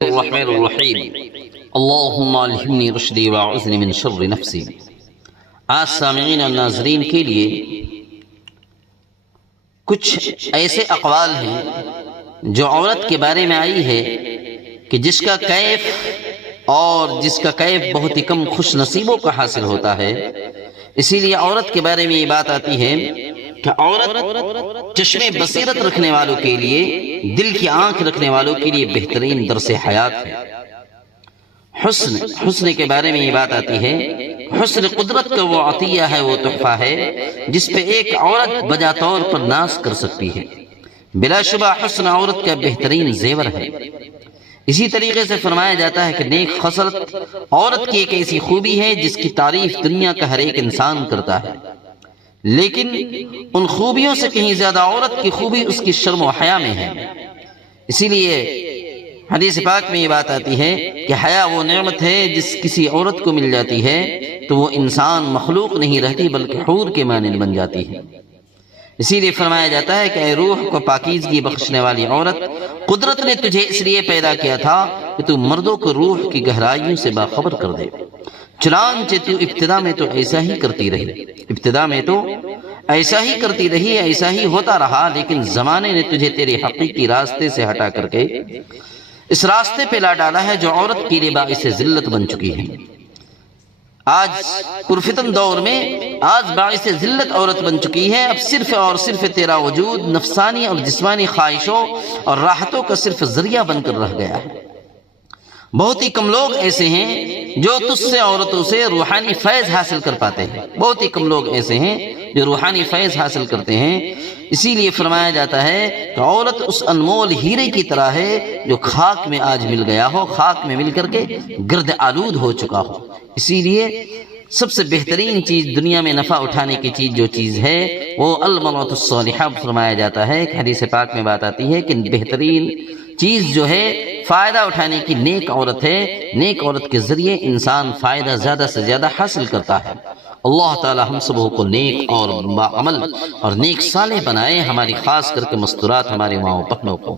الرحمن الرحیم اللہم الہمنی رشدی واعوذنی من شر نفسی۔ آج سامعین اور ناظرین کے لیے کچھ ایسے اقوال ہیں جو عورت کے بارے میں آئی ہے کہ جس کا کیف بہت ہی کم خوش نصیبوں کا حاصل ہوتا ہے۔ اسی لیے عورت کے بارے میں یہ بات آتی ہے کہ عورت چشم بصیرت رکھنے والوں کے لیے، دل کی آنکھ رکھنے والوں کے لیے بہترین درس حیات ہے۔ حسن کے بارے میں یہ بات آتی ہے، حسن قدرت کا وہ عطیہ ہے، وہ تحفہ ہے جس پہ ایک عورت بجا طور پر ناز کر سکتی ہے۔ بلا شبہ حسن عورت کا بہترین زیور ہے۔ اسی طریقے سے فرمایا جاتا ہے کہ نیک خصلت عورت کی ایک ایسی خوبی ہے جس کی تعریف دنیا کا ہر ایک انسان کرتا ہے، لیکن ان خوبیوں سے کہیں زیادہ عورت کی خوبی اس کی شرم و حیا میں ہے۔ اسی لیے حدیث پاک میں یہ بات آتی ہے کہ حیا وہ نعمت ہے جس کسی عورت کو مل جاتی ہے تو وہ انسان مخلوق نہیں رہتی بلکہ حور کے مانند بن جاتی ہے۔ اسی لیے فرمایا جاتا ہے کہ اے روح کو پاکیزگی بخشنے والی عورت، قدرت نے تجھے اس لیے پیدا کیا تھا کہ تو مردوں کو روح کی گہرائیوں سے باخبر کر دے۔ چنانچہ تو ابتدا میں تو ایسا ہی کرتی رہی، ایسا ہی ہوتا رہا، لیکن زمانے نے تجھے تیرے حقیقی راستے سے ہٹا کر کے اس راستے پہ لا ڈالا ہے جو عورت کے لیے باعث ذلت بن چکی ہے۔ آج پرفتن دور میں باعث ذلت عورت بن چکی ہے۔ اب صرف اور صرف تیرا وجود نفسانی اور جسمانی خواہشوں اور راحتوں کا صرف ذریعہ بن کر رہ گیا ہے۔ بہت ہی کم لوگ ایسے ہیں جو تجھ سے عورتوں سے روحانی فیض حاصل کر پاتے ہیں، بہت ہی کم لوگ ایسے ہیں جو روحانی فیض حاصل کرتے ہیں۔ اسی لیے فرمایا جاتا ہے کہ عورت اس انمول ہیرے کی طرح ہے جو خاک میں آج مل گیا ہو، خاک میں مل کر کے گرد آلود ہو چکا ہو۔ اسی لیے سب سے بہترین چیز دنیا میں نفع اٹھانے کی جو چیز ہے وہ المرأۃ الصالحہ فرمایا جاتا ہے۔ کہ حدیث پاک میں بات آتی ہے کہ بہترین چیز جو ہے فائدہ اٹھانے کی نیک عورت ہے۔ نیک عورت کے ذریعے انسان فائدہ زیادہ سے زیادہ حاصل کرتا ہے۔ اللہ تعالی ہم سب کو نیک اور باعمل اور نیک صالح بنائے، ہماری خاص کر کے مستورات ہماری ماؤں بہنوں کو۔